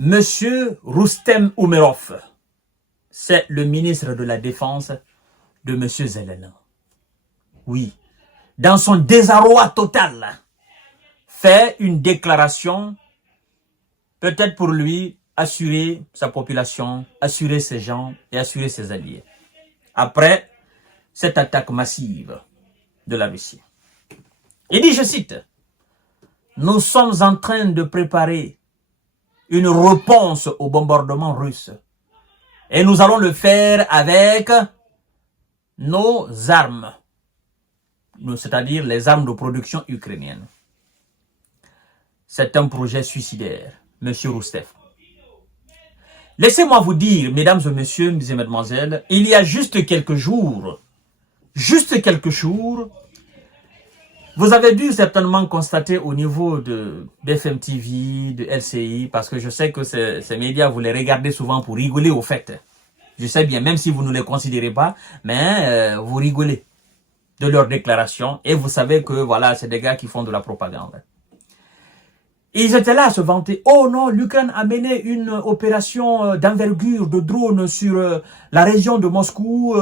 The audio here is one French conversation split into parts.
Monsieur Roustem Umerov, c'est le ministre de la Défense de Monsieur Zelensky. Oui, dans son désarroi total, fait une déclaration, peut-être pour lui, assurer sa population, assurer ses gens et assurer ses alliés. Après cette attaque massive de la Russie. Il dit, je cite, « Nous sommes en train de préparer une réponse au bombardement russe. Et nous allons le faire avec nos armes, c'est-à-dire les armes de production ukrainiennes. C'est un projet suicidaire, Monsieur Roustem. Laissez-moi vous dire, mesdames et messieurs, mesdames et mademoiselles, il y a juste quelques jours, vous avez dû certainement constater au niveau de BFM TV, de LCI, parce que je sais que ces médias, vous les regardez souvent pour rigoler au fait. Je sais bien, même si vous ne les considérez pas, mais vous rigolez de leurs déclarations et vous savez que voilà, c'est des gars qui font de la propagande. Et ils étaient là à se vanter. Oh non, l'Ukraine a mené une opération d'envergure de drones sur la région de Moscou.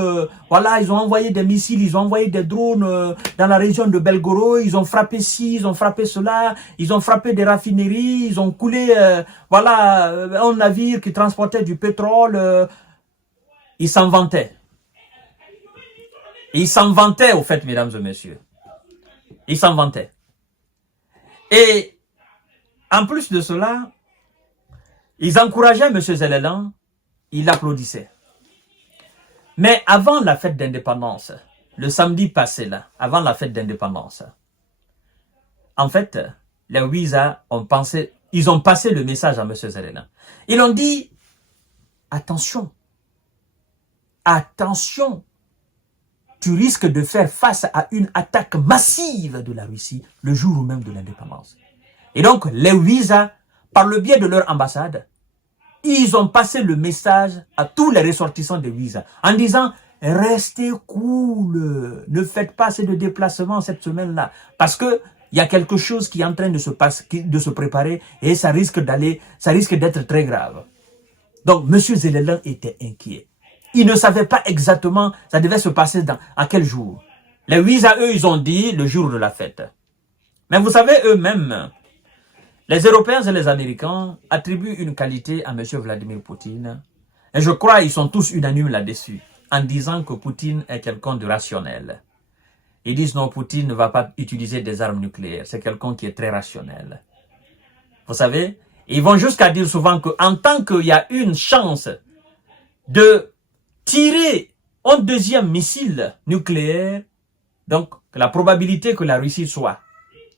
Voilà, ils ont envoyé des missiles, ils ont envoyé des drones dans la région de Belgorod. Ils ont frappé ci, ils ont frappé cela. Ils ont frappé des raffineries. Ils ont coulé, voilà, un navire qui transportait du pétrole. Ils s'en vantaient. Ils s'en vantaient, au fait, mesdames et messieurs. Ils s'en vantaient. Et en plus de cela, ils encourageaient M. Zelensky, ils l'applaudissaient. Mais avant la fête d'indépendance, le samedi passé là, avant la fête d'indépendance, en fait, les Ouïsa ils ont passé le message à M. Zelensky. Ils ont dit, attention, attention, tu risques de faire face à une attaque massive de la Russie le jour même de l'indépendance. Et donc, les Ouïsa, par le biais de leur ambassade, ils ont passé le message à tous les ressortissants des Ouïsa en disant « Restez cool, ne faites pas assez de déplacements cette semaine-là. » Parce que il y a quelque chose qui est en train de se préparer et ça risque d'être très grave. Donc, M. Zelensky était inquiet. Il ne savait pas exactement ça devait se passer à quel jour. Les Ouïsa, eux, ils ont dit le jour de la fête. Mais vous savez, eux-mêmes, les Européens et les Américains attribuent une qualité à M. Vladimir Poutine. Et je crois qu'ils sont tous unanimes là-dessus, en disant que Poutine est quelqu'un de rationnel. Ils disent non, Poutine ne va pas utiliser des armes nucléaires. C'est quelqu'un qui est très rationnel. Vous savez, ils vont jusqu'à dire souvent qu'en tant qu'il y a une chance de tirer un deuxième missile nucléaire, donc la probabilité que la Russie soit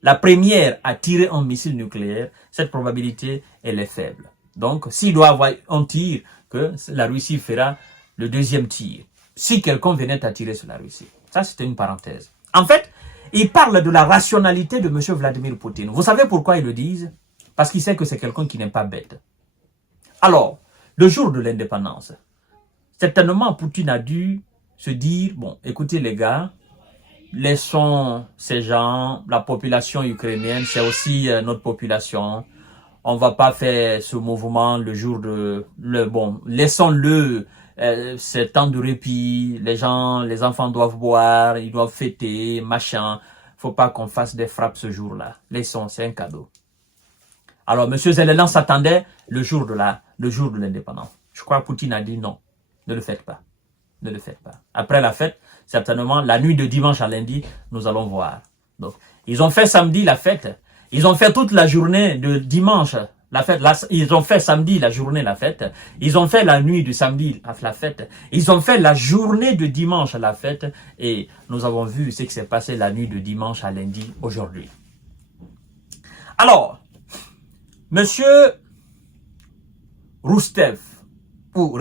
la première à tirer un missile nucléaire, cette probabilité, elle est faible. Donc, s'il doit avoir un tir, que la Russie fera le deuxième tir. Si quelqu'un venait à tirer sur la Russie. Ça, c'était une parenthèse. En fait, il parle de la rationalité de M. Vladimir Poutine. Vous savez pourquoi ils le disent? Parce qu'il sait que c'est quelqu'un qui n'est pas bête. Alors, le jour de l'indépendance, certainement, Poutine a dû se dire, bon, écoutez les gars, laissons ces gens, la population ukrainienne, c'est aussi notre population. On va pas faire ce mouvement le jour de... laissons-le, c'est temps de répit. Les gens, les enfants doivent boire, ils doivent fêter, machin. Faut pas qu'on fasse des frappes ce jour-là. Laissons, c'est un cadeau. Alors, M. Zelensky s'attendait le jour de l'indépendance. Je crois que Poutine a dit non, ne le faites pas. Ne le faites pas. Après la fête, certainement, la nuit de dimanche à lundi, nous allons voir. Donc, ils ont fait samedi la fête. Ils ont fait toute la journée de dimanche la fête. Ils ont fait samedi la journée la fête. Ils ont fait la nuit du samedi la fête. Ils ont fait la journée de dimanche la fête. Et nous avons vu ce qui s'est passé la nuit de dimanche à lundi aujourd'hui. Alors, Monsieur Roustem, ou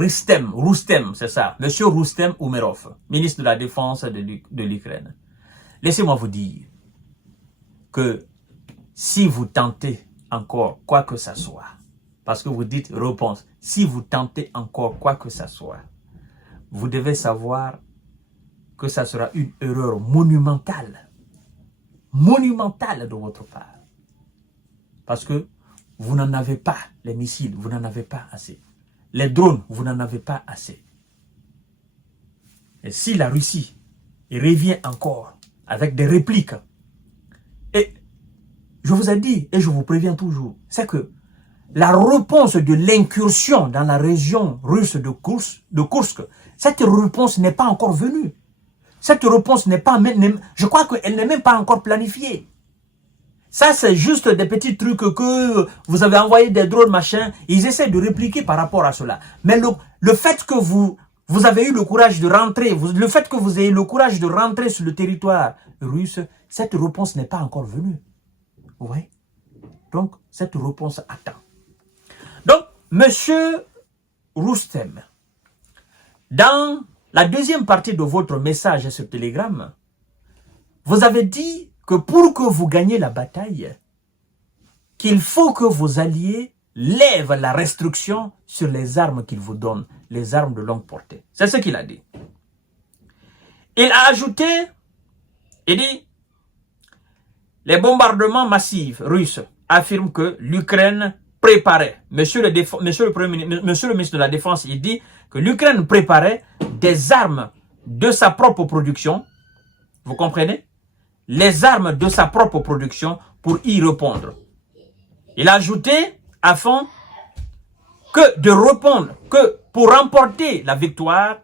Roustem, c'est ça, Monsieur Roustem Umerov, ministre de la Défense de l'Ukraine. Laissez-moi vous dire que si vous tentez encore quoi que ce soit, parce que vous dites réponse, si vous tentez encore quoi que ce soit, vous devez savoir que ça sera une erreur monumentale de votre part. Parce que vous n'en avez pas. Les missiles, vous n'en avez pas assez. Les drones, vous n'en avez pas assez. Et si la Russie revient encore avec des répliques, et je vous ai dit, et je vous préviens toujours, c'est que la réponse de l'incursion dans la région russe de Kursk, cette réponse n'est pas encore venue. Cette réponse n'est pas, je crois qu'elle n'est même pas encore planifiée. Ça, c'est juste des petits trucs que vous avez envoyé des drones, machin. Ils essaient de répliquer par rapport à cela. Mais le fait que vous avez eu le courage de rentrer, le fait que vous ayez le courage de rentrer sur le territoire russe, cette réponse n'est pas encore venue. Vous voyez? Donc, cette réponse attend. Donc, monsieur Roustem, dans la deuxième partie de votre message sur Telegram, vous avez dit que pour que vous gagnez la bataille, qu'il faut que vos alliés lèvent la restriction sur les armes qu'ils vous donnent, les armes de longue portée. C'est ce qu'il a dit. Il a ajouté, il dit, les bombardements massifs russes affirment que l'Ukraine préparait, monsieur le ministre de la Défense, il dit que l'Ukraine préparait des armes de sa propre production, vous comprenez? Les armes de sa propre production pour y répondre. Il a ajouté, afin que de répondre, que pour remporter la victoire,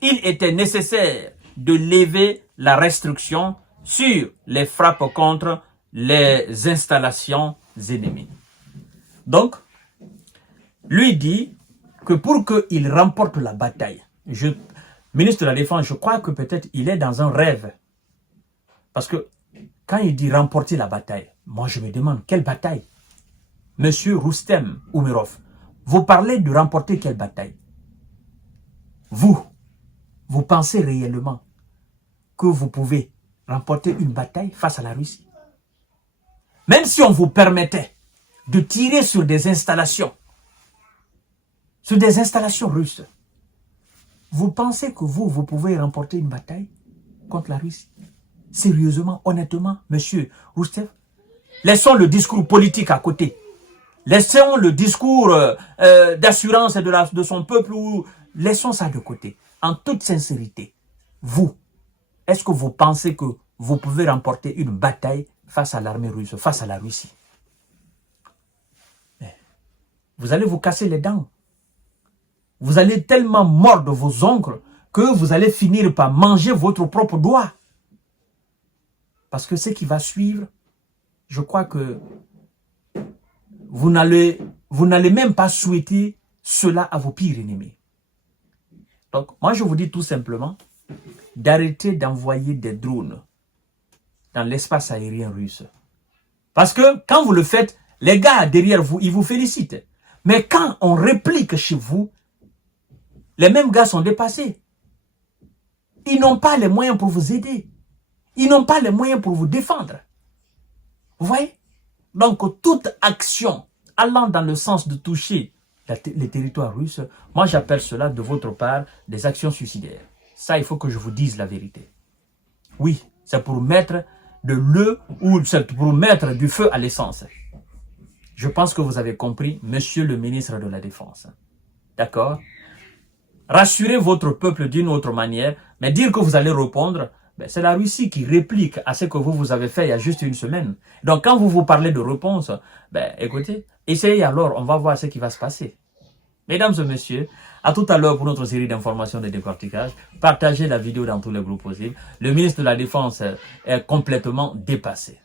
il était nécessaire de lever la restriction sur les frappes contre les installations ennemies. Donc, lui dit que pour qu'il remporte la bataille, ministre de la Défense, je crois que peut-être il est dans un rêve. Parce que quand il dit remporter la bataille, moi je me demande quelle bataille? Monsieur Roustem Umerov, vous parlez de remporter quelle bataille? Vous pensez réellement que vous pouvez remporter une bataille face à la Russie? Même si on vous permettait de tirer sur des installations russes, vous pensez que vous pouvez remporter une bataille contre la Russie? Sérieusement, honnêtement, monsieur Roustem, laissons le discours politique à côté. Laissons le discours d'assurance de son peuple, laissons ça de côté. En toute sincérité, est-ce que vous pensez que vous pouvez remporter une bataille face à l'armée russe, face à la Russie? Vous allez vous casser les dents. Vous allez tellement mordre vos ongles que vous allez finir par manger votre propre doigt. Parce que ce qui va suivre, je crois que vous n'allez même pas souhaiter cela à vos pires ennemis. Donc, moi je vous dis tout simplement d'arrêter d'envoyer des drones dans l'espace aérien russe. Parce que quand vous le faites, les gars derrière vous, ils vous félicitent. Mais quand on réplique chez vous, les mêmes gars sont dépassés. Ils n'ont pas les moyens pour vous aider. Ils n'ont pas les moyens pour vous défendre. Vous voyez? Donc, toute action allant dans le sens de toucher les territoires russes, moi j'appelle cela de votre part des actions suicidaires. Ça, il faut que je vous dise la vérité. Oui, c'est pour mettre c'est pour mettre du feu à l'essence. Je pense que vous avez compris, monsieur le ministre de la Défense. D'accord? Rassurez votre peuple d'une autre manière, mais dire que vous allez répondre, c'est la Russie qui réplique à ce que vous avez fait il y a juste une semaine. Donc quand vous parlez de réponse, écoutez, essayez alors, on va voir ce qui va se passer. Mesdames et messieurs, à tout à l'heure pour notre série d'informations de décortiquage. Partagez la vidéo dans tous les groupes possibles. Le ministre de la Défense est complètement dépassé.